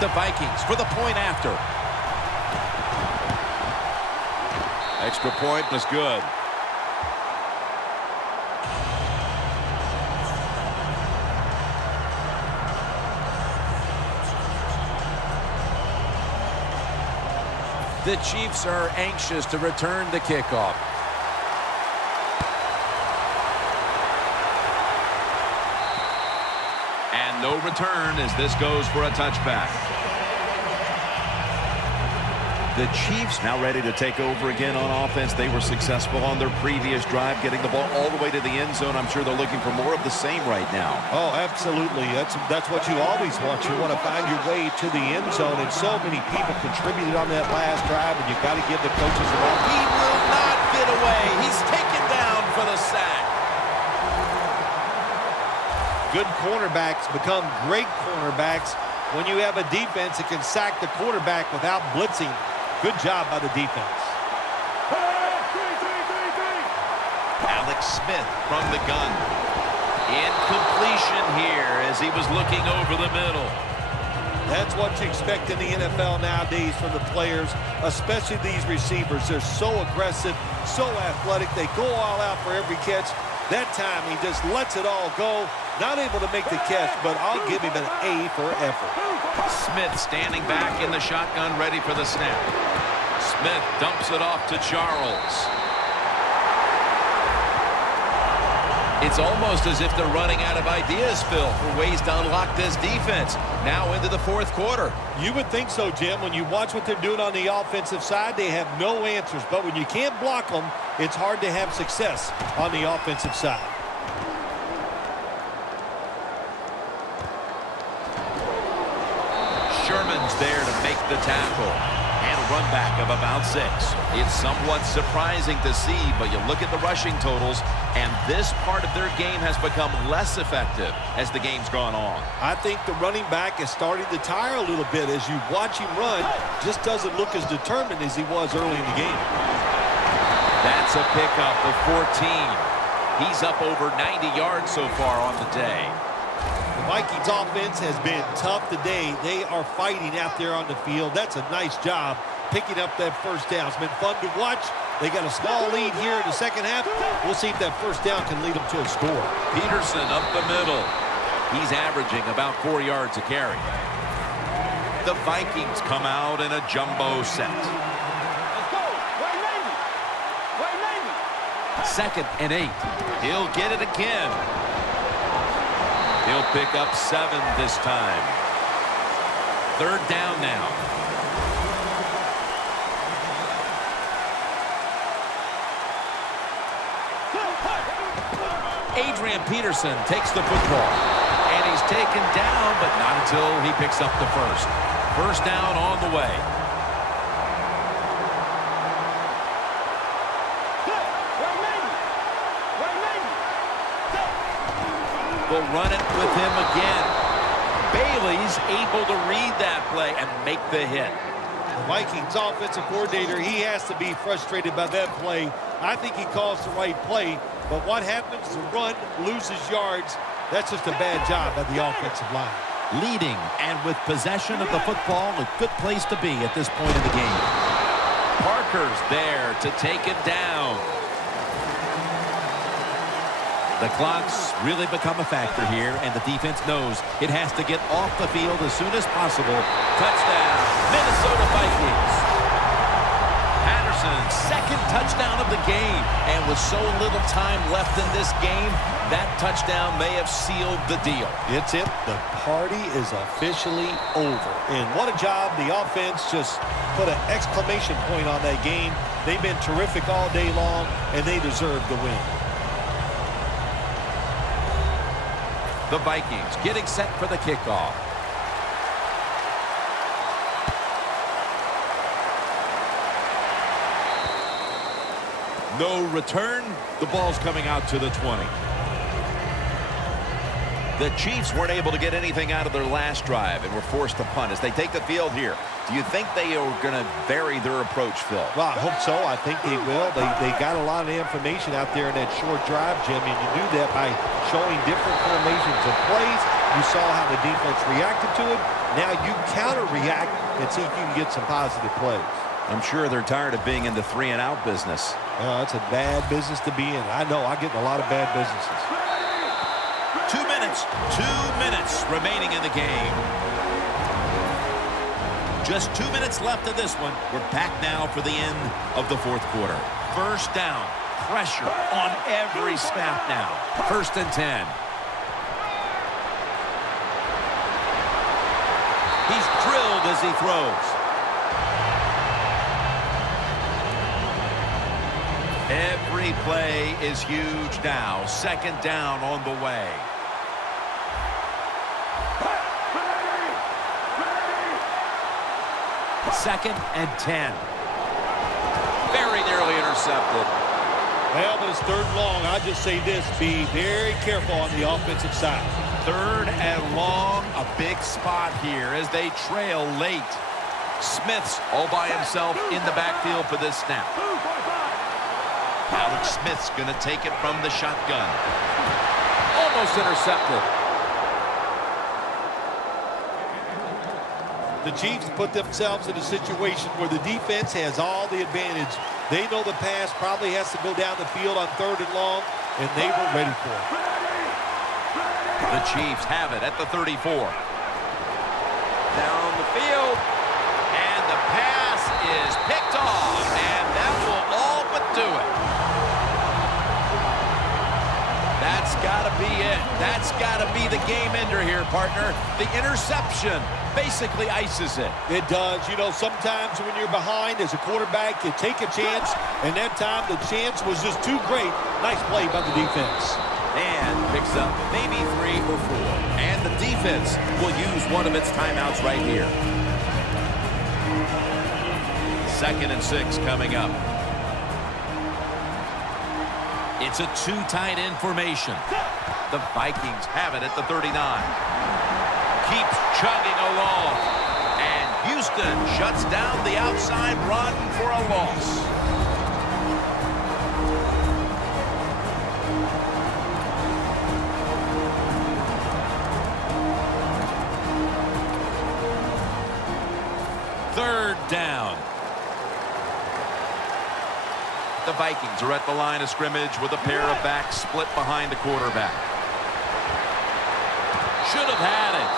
the Vikings for the point after. Extra point was good. The Chiefs are anxious to return the kickoff. And no return as this goes for a touchback. The Chiefs now ready to take over again on offense. They were successful on their previous drive, getting the ball all the way to the end zone. I'm sure they're looking for more of the same right now. Oh, absolutely. That's what you always want. You want to find your way to the end zone, and so many people contributed on that last drive, and you've got to give the coaches a lot. He will not get away. He's taken down for the sack. Good cornerbacks become great cornerbacks when you have a defense that can sack the quarterback without blitzing. Good job by the defense. Alex Smith from the gun. Incompletion here as he was looking over the middle. That's what you expect in the NFL nowadays from the players, especially these receivers. They're so aggressive, so athletic. They go all out for every catch. That time he just lets it all go. Not able to make the catch, but I'll give him an A for effort. Smith standing back in the shotgun, ready for the snap. Smith dumps it off to Charles. It's almost as if they're running out of ideas, Phil, for ways to unlock this defense. Now into the fourth quarter. You would think so, Jim. When you watch what they're doing on the offensive side, they have no answers. But when you can't block them, it's hard to have success on the offensive side. Sherman's there to make the tackle. And a run back of about 6. It's somewhat surprising to see, but you look at the rushing totals, and this part of their game has become less effective as the game's gone on. I think the running back is starting to tire a little bit. As you watch him run, just doesn't look as determined as he was early in the game. That's a pickup of 14. He's up over 90 yards so far on the day. The Vikings offense has been tough today. They are fighting out there on the field. That's a nice job picking up that first down. It's been fun to watch. They got a small lead here in the second half. We'll see if that first down can lead them to a score. Peterson up the middle. He's averaging about 4 yards a carry. The Vikings come out in a jumbo set. Let's go. Way Navy. Way Navy. 2nd and 8. He'll get it again. He'll pick up 7 this time. 3rd down now. Adrian Peterson takes the football. And he's taken down, but not until he picks up the first. First down on the way. Will run it with him again. Bailey's able to read that play and make the hit. The Vikings offensive coordinator, he has to be frustrated by that play. I think he calls the right play, but what happens? The run loses yards. That's just a bad job by the offensive line. Leading and with possession of the football, a good place to be at this point in the game. Parker's there to take it down. The clock's really become a factor here, and the defense knows it has to get off the field as soon as possible. Touchdown, Minnesota Vikings. Patterson's 2nd touchdown of the game, and with so little time left in this game, that touchdown may have sealed the deal. It's it. The party is officially over. And what a job. The offense just put an exclamation point on that game. They've been terrific all day long, and they deserve the win. The Vikings getting set for the kickoff. No return. The ball's coming out to the 20. The Chiefs weren't able to get anything out of their last drive and were forced to punt as they take the field here. Do you think they are going to vary their approach, Phil? Well, I hope so. I think they will. They got a lot of information out there in that short drive, Jim, and you do that by showing different formations and plays. You saw how the defense reacted to it. Now you counter-react and see if you can get some positive plays. I'm sure they're tired of being in the 3-and-out business. That's a bad business to be in. I know. I get in a lot of bad businesses. 2 minutes. 2 minutes remaining in the game. Just 2 minutes left of this one. We're back now for the end of the fourth quarter. First down. Pressure on every snap now. 1st and 10. He's drilled as he throws. Every play is huge now. 2nd down on the way. Second and 10. Very nearly intercepted. Well, but it's 3rd and long. I just say this, be very careful on the offensive side. 3rd and long, a big spot here as they trail late. Smith's all by himself in the backfield for this snap. Alex Smith's going to take it from the shotgun. Almost intercepted. The Chiefs put themselves in a situation where the defense has all the advantage. They know the pass probably has to go down the field on 3rd and long, and they were ready for it. The Chiefs have it at the 34. Down the field, and the pass is picked off, and that will all but do it. That's got to be it. That's got to be the game ender here, partner. The interception basically ices it. It does. You know, sometimes when you're behind as a quarterback, you take a chance, and that time the chance was just too great. Nice play by the defense. And picks up maybe 3 or 4. And the defense will use one of its timeouts right here. 2nd and 6 coming up. It's a 2 tight end formation. The Vikings have it at the 39. Keeps chugging along. And Houston shuts down the outside run for a loss. Third down. The Vikings are at the line of scrimmage with a pair of backs split behind the quarterback. Should have had it.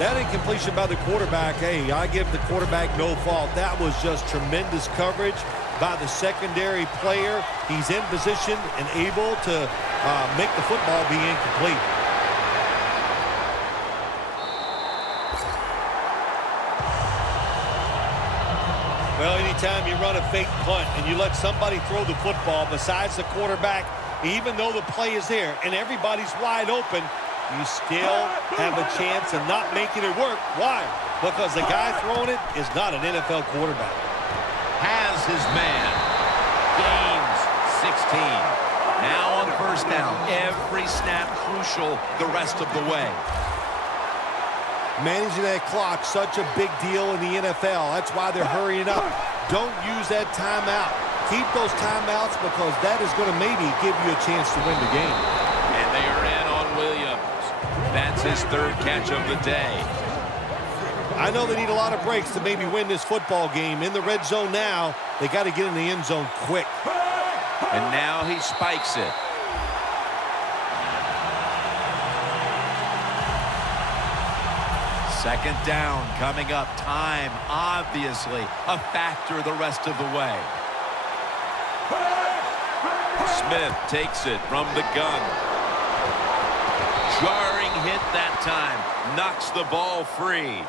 That incompletion by the quarterback, hey, I give the quarterback no fault. That was just tremendous coverage by the secondary player. He's in position and able to make the football be incomplete. Well, anytime you run a fake punt and you let somebody throw the football besides the quarterback, even though the play is there and everybody's wide open, you still have a chance of not making it work. Why? Because the guy throwing it is not an NFL quarterback. Has his man. Gains 16. Now on 1st down. Every snap crucial the rest of the way. Managing that clock, such a big deal in the NFL. That's why they're hurrying up. Don't use that timeout. Keep those timeouts because that is going to maybe give you a chance to win the game. And they are in on Williams. That's his 3rd catch of the day. I know they need a lot of breaks to maybe win this football game. In the red zone now, they got to get in the end zone quick. And now he spikes it. Second down coming up. Time, obviously, a factor the rest of the way. Smith takes it from the gun. Jarring hit that time. Knocks the ball free.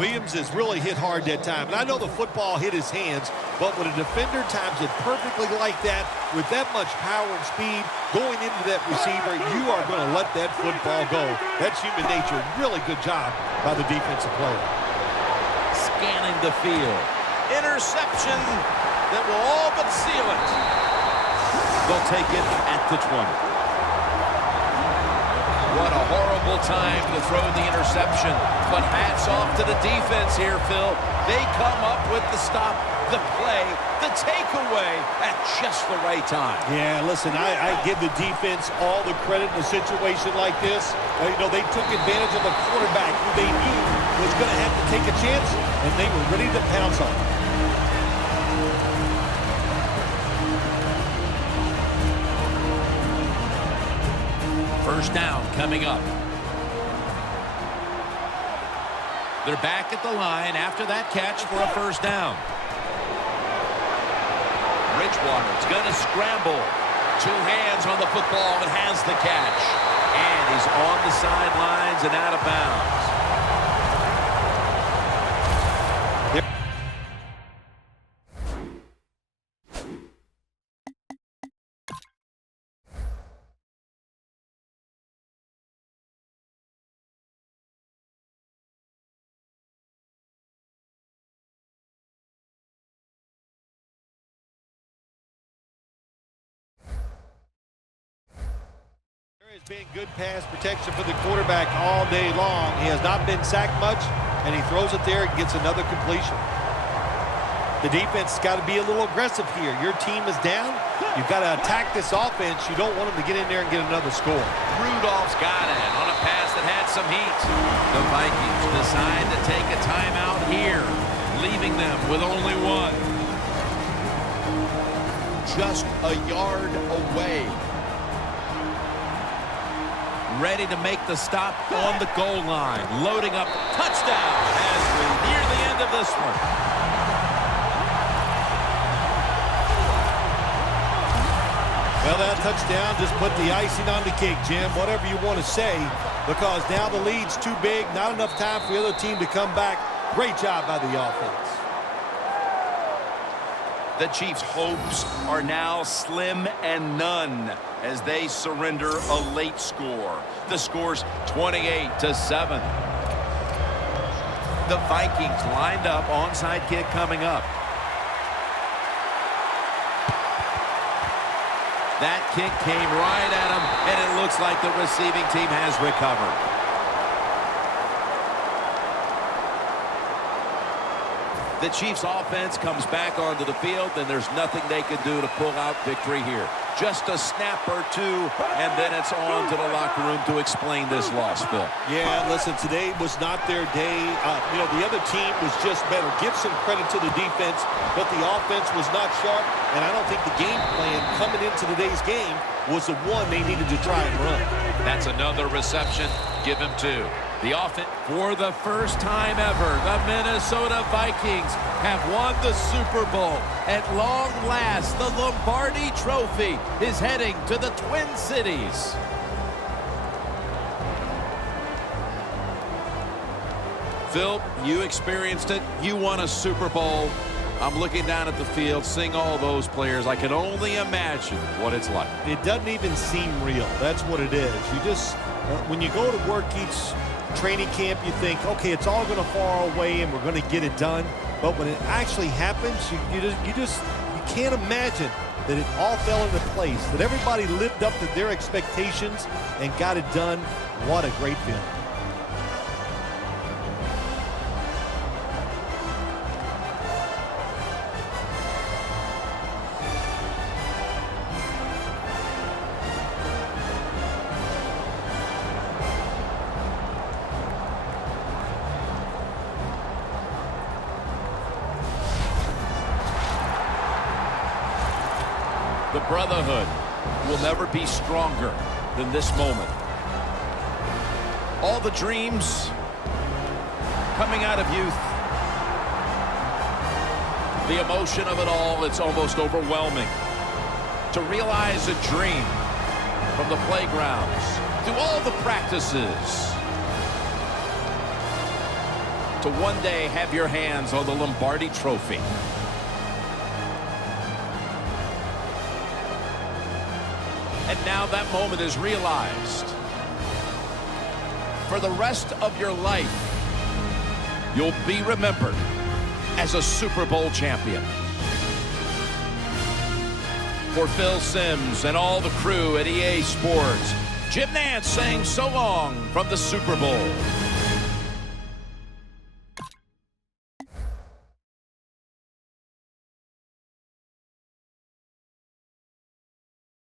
Williams has really hit hard that time. And I know the football hit his hands, but when a defender times it perfectly like that, with that much power and speed going into that receiver, you are going to let that football go. That's human nature. Really good job by the defensive player. Scanning the field. Interception that will all but seal it. They'll take it at the 20. What a horrible time to throw the interception. But hats off to the defense here, Phil. They come up with the stop, the play, the takeaway at just the right time. Yeah, listen, I give the defense all the credit in a situation like this. They took advantage of a quarterback who they knew was going to have to take a chance, and they were ready to pounce on him. First down coming up. They're back at the line after that catch for a first down. Bridgewater's going to scramble. Two hands on the football and has the catch. And he's on the sidelines and out of bounds. Has been good pass protection for the quarterback all day long. He has not been sacked much, and he throws it there and gets another completion. The defense has got to be a little aggressive here. Your team is down. You've got to attack this offense. You don't want them to get in there and get another score. Rudolph's got it on a pass that had some heat. The Vikings decide to take a timeout here, leaving them with only one. Just a yard away. Ready to make the stop on the goal line. Loading up. Touchdown as we near the end of this one. Well, that touchdown just put the icing on the cake, Jim. Whatever you want to say, because now the lead's too big. Not enough time for the other team to come back. Great job by the offense. The Chiefs' hopes are now slim and none as they surrender a late score. The score's 28-7. The Vikings lined up, onside kick coming up. That kick came right at him, and it looks like the receiving team has recovered. The Chiefs' offense comes back onto the field, and there's nothing they can do to pull out victory here. Just a snap or two, and then it's on to the locker room to explain this loss, Phil. Yeah, listen, today was not their day. The other team was just better. Give some credit to the defense, but the offense was not sharp, and I don't think the game plan coming into today's game was the one they needed to try and run. That's another reception. Give him two. The offense, for the first time ever, the Minnesota Vikings have won the Super Bowl. At long last, the Lombardi Trophy is heading to the Twin Cities. Phil, you experienced it. You won a Super Bowl. I'm looking down at the field, seeing all those players. I can only imagine what it's like. It doesn't even seem real. That's what it is. You just, when you go to work each training camp, you think, okay, it's all going to fall away and we're going to get it done. But when it actually happens, you can't imagine that it all fell into place, that everybody lived up to their expectations and got it done. What a great feeling. The brotherhood will never be stronger than this moment. All the dreams coming out of youth. The emotion of it all, it's almost overwhelming. To realize a dream from the playgrounds, through all the practices, to one day have your hands on the Lombardi Trophy. And now that moment is realized. For the rest of your life, you'll be remembered as a Super Bowl champion. For Phil Simms and all the crew at EA Sports, Jim Nantz saying so long from the Super Bowl.